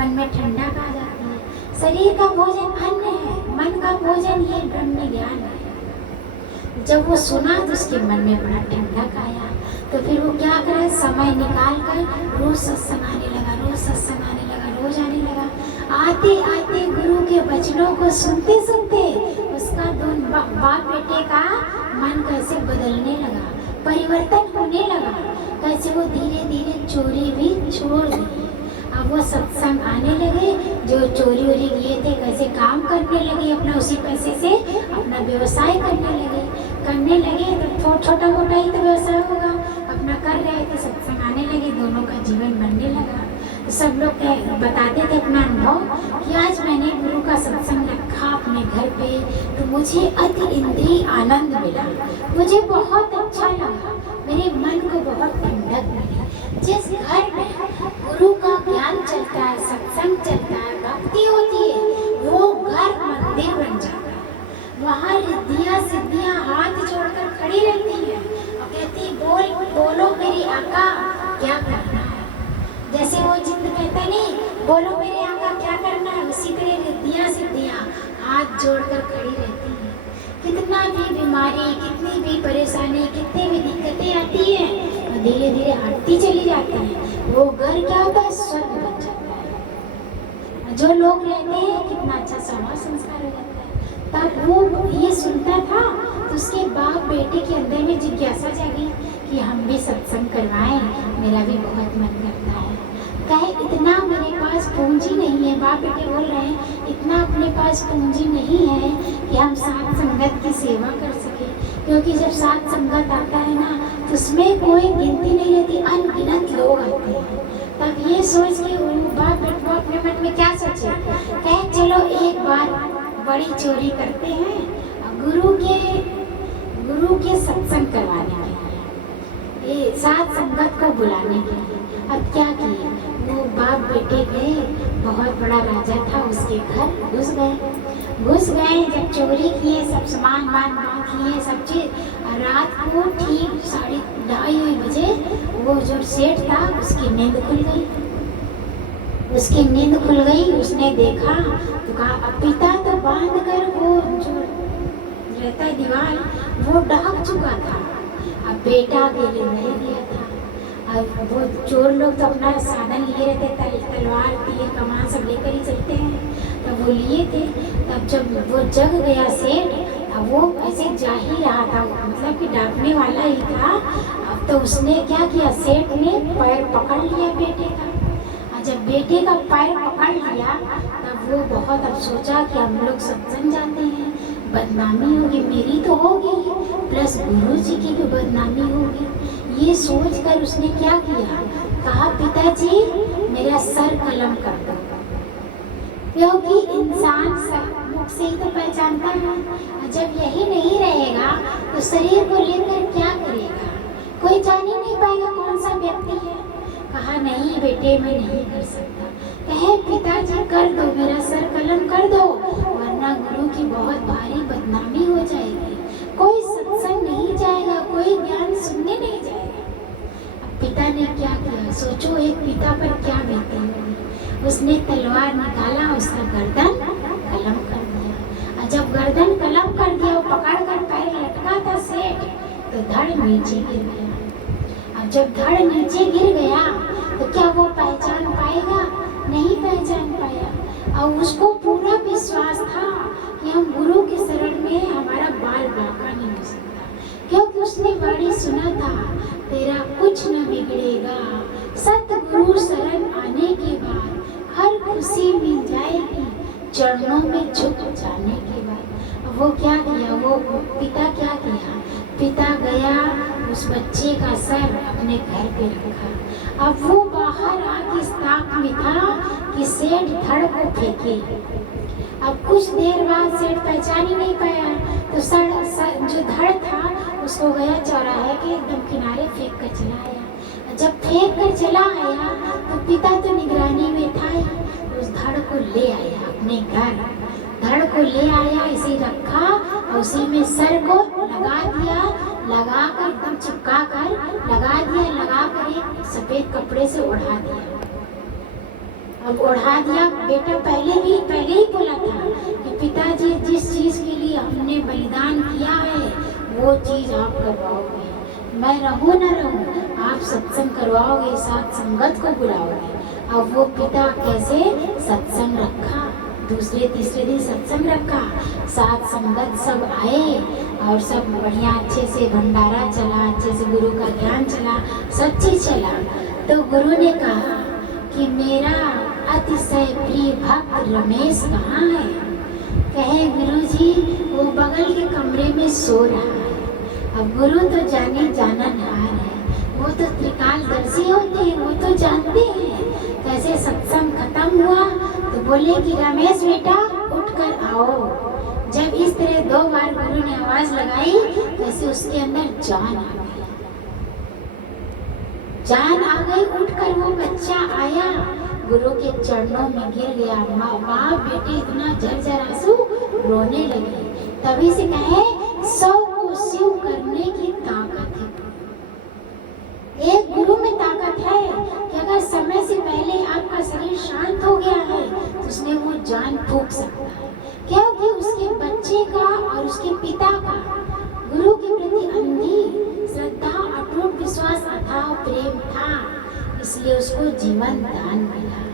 मन में ठंडक आ जाती है। शरीर का भोजन अन्न है, मन का भोजन ये ब्रह्म ज्ञान है। जब वो सुना तो उसके मन में बड़ा ठंडक आया, तो फिर वो क्या करे, समय निकाल कर रोज सत्संग आने लगा, रोज सत्संग आने लगा, रोज आने लगा। आते आते गुरु के वचनों को सुनते सुनते उसका दोनों बाप बेटे का मन कैसे बदलने लगा, परिवर्तन होने लगा, कैसे वो धीरे धीरे चोरी भी छोड़ दी। अब वो सत्संग आने लगे, जो चोरी वोरी किए थे कैसे काम करने लगे, अपना उसी पैसे से अपना व्यवसाय करने लगे तो छोटा मोटा ही तो व्यवसाय होगा, अपना कर रहे थे, सत्संग आने लगे, दोनों का जीवन बनने लगा। तो सब लोग बताते थे अपना अनुभव कि आज मैंने गुरु का सत्संग रखा अपने घर पे तो मुझे अति इंद्रिय आनंद मिला, मुझे बहुत अच्छा लगा, मेरे मन को बहुत ठंडक मिली। जिस घर में गुरु का ज्ञान चलता है, सत्संग चलता है, भक्ति होती है, वो घर मंदिर बन जाता है। वहाँ रिद्धियाँ सिद्धियाँ हाथ जोड़कर खड़ी रहती है और कहती बोलो मेरी आका क्या करना है। जैसे वो जिंद कहता नहीं, बोलो मेरे आका क्या करना है, उसी तरह रिद्धियाँ सिद्धियाँ हाथ जोड़कर खड़ी रहती है। कितना भी बीमारी, कितनी भी परेशानी, कितनी भी दिक्कतें आती हैं और धीरे धीरे हटती चली जाती हैं। वो घर क्या होता है, स्वर्ग बन जाता है। जो लोग रहते हैं कितना अच्छा स्वभाव संस्कार हो जाता है। तब वो ये सुनता था तो उसके बाप बेटे के अंदर में जिज्ञासा जागी कि हम भी सत्संग करवाएं, मेरा भी बहुत मन करता है। कहे इतना मेरे पास पूंजी नहीं है, बाप बेटे बोल रहे हैं इतना अपने पास पूंजी नहीं है कि हम साथ संगत की सेवा कर सके, क्योंकि जब साथ संगत आता है ना तो उसमें कोई गिनती नहीं रहती, अनगिनत लोग आते हैं। तब ये सोच के बाप बेटे अपने मन में क्या सोचे, कहे चलो एक बार बड़ी चोरी करते हैं गुरु के सत्संग करवाने के लिए, ये साथ संगत को बुलाने के लिए। अब क्या किए, वो बाप बेटे गए, बहुत बड़ा राजा था, उसके घर घुस गए। जब चोरी किए, सब सामान बांध लिए, सब चीज। रात को ठीक 2:30 बजे वो जो सेठ था उसकी नींद खुल गई। उसने देखा तो कहा अब पिता तो बांध कर वो जो रहता है दीवार वो ढक चुका था, अब बेटा के लिए नहीं दिया था। अब वो चोर लोग तो अपना साधन लिए रहते, तलवार तीर कमान सब लेकर ही चलते हैं, तब वो लिए थे। तब जब वो जग गया सेठ, अब वो ऐसे जा ही रहा था, मतलब कि डांटने वाला ही था। अब तो उसने क्या किया, सेठ ने पैर पकड़ लिया बेटे का। जब बेटे का पैर पकड़ लिया तब वो बहुत अब सोचा कि हम लोग सत्संग जाते हैं, बदनामी होगी, मेरी तो होगी प्लस गुरु जी की भी बदनामी होगी। ये सोचकर उसने क्या किया, कहा पिताजी मेरा सर कलम कर दो, क्योंकि इंसान मुख से ही तो पहचानता है। जब यही नहीं रहेगा तो शरीर को लेकर क्या करेगा, कोई जान ही नहीं पाएगा कौन सा व्यक्ति है। कहा नहीं बेटे मैं नहीं कर सकता। कहे पिताजी कर दो, मेरा सर कलम कर दो, वरना गुरु की बहुत भारी बदनामी हो जाएगी, कोई सत्संग नहीं जाएगा, कोई ज्ञान सुनने नहीं जाएगा। अब पिता ने क्या किया, सोचो एक पिता पर क्या बीती होगी। उसने तलवार निकाला, उसका गर्दन कलम कर दिया। जब गर्दन कलम कर दिया, वो पकड़ कर पैर लटका था सेठ, तो धड़ नीचे गिर गया। जब धड़ नीचे गिर गया तो क्या वो पहचान पाएगा, नहीं पहचान पाया। और उसको पूरा विश्वास था कि हम गुरु के शरण में हमारा बाल बांका नहीं हो सकता, क्योंकि उसने वाणी सुना था तेरा कुछ न बिगड़ेगा, सतगुरु शरण आने के बाद हर खुशी मिल जाएगी, चरणों में झुक जाने के बाद। वो क्या किया, वो पिता क्या किया, पिता गया उस बच्चे का सर अपने घर पे रखा। अब वो बाहर आके ताक में था कि सेठ धड़ को फेंके। अब कुछ देर बाद सेठ पहचान ही नहीं पाया, तो जो धड़ था उसको गया चौराहे के एकदम किनारे फेंक कर चला आया। जब फेंक कर चला आया तो पिता तो निगरानी में था ही, उस धड़ को ले आया अपने घर, धड़ को ले आया, इसे रखा और उसी में सर को लगा दिया, लगा कर एकदम चिपका कर लगा दिया, लगा कर एक सफेद कपड़े से ओढ़ा दिया। अब ओढ़ा दिया। बेटा पहले ही बोला था कि पिताजी जिस चीज के लिए हमने बलिदान किया है वो चीज आप करवाओगे, मैं रहूं ना रहूं, आप सत्संग करवाओगे, साथ संगत को बुलाओगे। अब वो पिता कैसे सत्संग रखा, दूसरे तीसरे दिन सत्संग रखा, साथ संगत सब आए और सब बढ़िया अच्छे से भंडारा चला, अच्छे से गुरु का ज्ञान चला, सब चीज चला। तो गुरु ने कहा कि मेरा अतिशय प्रिय भक्त रमेश कहाँ है? कहे गुरुजी वो बगल के कमरे में सो रहा है। अब गुरु तो जाने जाननहार है, वो तो त्रिकालदर्शी होते हैं, वो तो जानते हैं। कैसे सत्संग खत्म हुआ तो बोले कि रमेश बेटा उठ कर आओ। जब इस तरह 2 बार गुरु ने आवाज लगाई वैसे उसके अंदर जान आ गई, जान आ गई। उठकर वो बच्चा आया, गुरु के चरणों में गिर गया। माँ बेटे इतना झरझर आंसू रोने लगे। तभी से कहे 100 को शिव करने की ताकत है। एक गुरु में ताकत है कि अगर समय से पहले आपका शरीर शांत हो गया है तो उसने वो जान फूंक सकता है, क्योंकि उसके बच्चे का और उसके पिता का गुरु के प्रति अंधी श्रद्धा, अटूट विश्वास, अथाह प्रेम था, इसलिए उसको जीवन दान मिला।